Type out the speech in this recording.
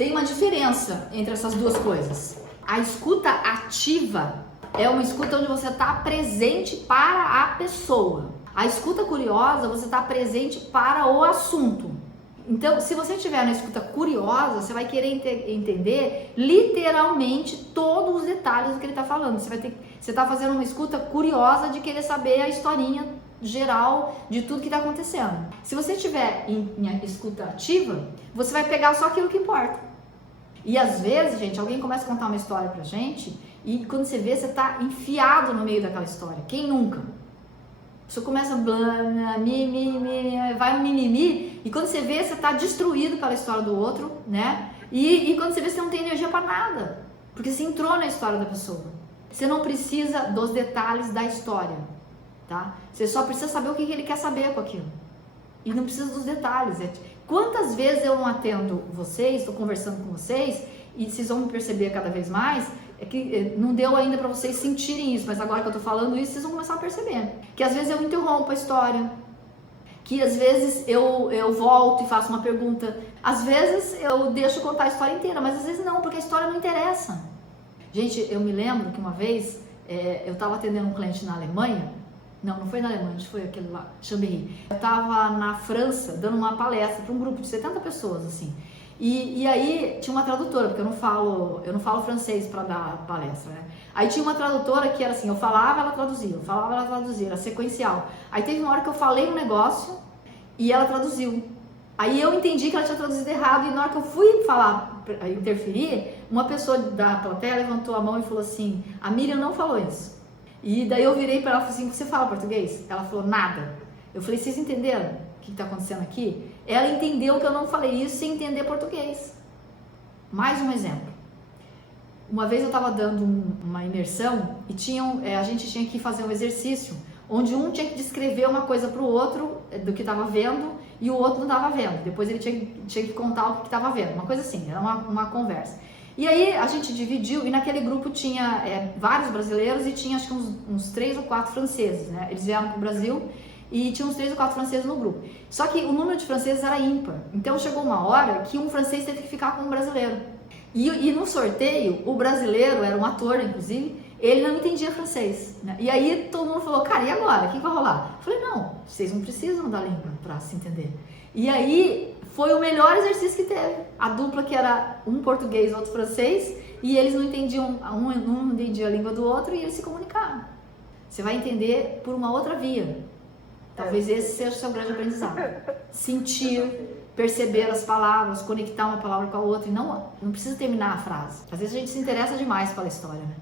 Tem uma diferença entre essas duas coisas. A escuta ativa é uma escuta onde você está presente para a pessoa. A escuta curiosa, você está presente para o assunto. Então, se você estiver na escuta curiosa, você vai querer entender literalmente todos os detalhes do que ele está falando. Você está fazendo uma escuta curiosa de querer saber a historinha geral de tudo que está acontecendo. Se você estiver em escuta ativa, você vai pegar só aquilo que importa. E às vezes, gente, alguém começa a contar uma história pra gente e quando você vê, você está enfiado no meio daquela história. Quem nunca? Você começa vai um mimimi e quando você vê, você está destruído pela história do outro, né? E quando você vê, você não tem energia para nada, porque você entrou na história da pessoa. Você não precisa dos detalhes da história, tá? Você só precisa saber o que ele quer saber com aquilo. E não precisa dos detalhes. Quantas vezes eu não atendo vocês, estou conversando com vocês e vocês vão me perceber cada vez mais. É que não deu ainda para vocês sentirem isso, mas agora que eu tô falando isso, vocês vão começar a perceber. Que às vezes eu interrompo a história, que às vezes eu volto e faço uma pergunta, às vezes eu deixo contar a história inteira, mas às vezes não, porque a história não interessa. Gente, eu me lembro que uma vez eu tava atendendo um cliente na Alemanha, não foi na Alemanha, foi aquele lá, Chambéry. Eu tava na França dando uma palestra para um grupo de 70 pessoas, assim. E aí tinha uma tradutora, porque eu não falo francês para dar palestra, né? Aí tinha uma tradutora que era assim, eu falava, ela traduzia, era sequencial. Aí teve uma hora que eu falei um negócio e ela traduziu. Aí eu entendi que ela tinha traduzido errado e na hora que eu fui falar, interferir, uma pessoa da plateia levantou a mão e falou assim, a Miriam não falou isso. E daí eu virei para ela e falei assim, você fala português? Ela falou, nada. Eu falei, vocês entenderam o que está acontecendo aqui? Ela entendeu que eu não falei isso sem entender português. Mais um exemplo. Uma vez eu estava dando uma imersão e a gente tinha que fazer um exercício onde um tinha que descrever uma coisa para o outro do que estava vendo e o outro não estava vendo. Depois ele tinha que contar o que estava vendo. Uma coisa assim, era uma conversa. E aí a gente dividiu e naquele grupo tinha vários brasileiros e tinha acho que uns 3 ou 4 franceses, né? Eles vieram para o Brasil e tinha uns 3 ou 4 franceses no grupo. Só que o número de franceses era ímpar. Então chegou uma hora que um francês teve que ficar com um brasileiro. E no sorteio, o brasileiro, era um ator inclusive, ele não entendia francês, né? E aí todo mundo falou, cara, e agora? O que vai rolar? Eu falei, não, vocês não precisam da língua para se entender. E aí foi o melhor exercício que teve. A dupla que era um português e outro francês, e eles não entendiam, um não entendia a língua do outro e eles se comunicavam. Você vai entender por uma outra via. Talvez esse seja o seu grande aprendizado. Sentir, perceber as palavras, conectar uma palavra com a outra e não precisa terminar a frase. Às vezes a gente se interessa demais pela história, né?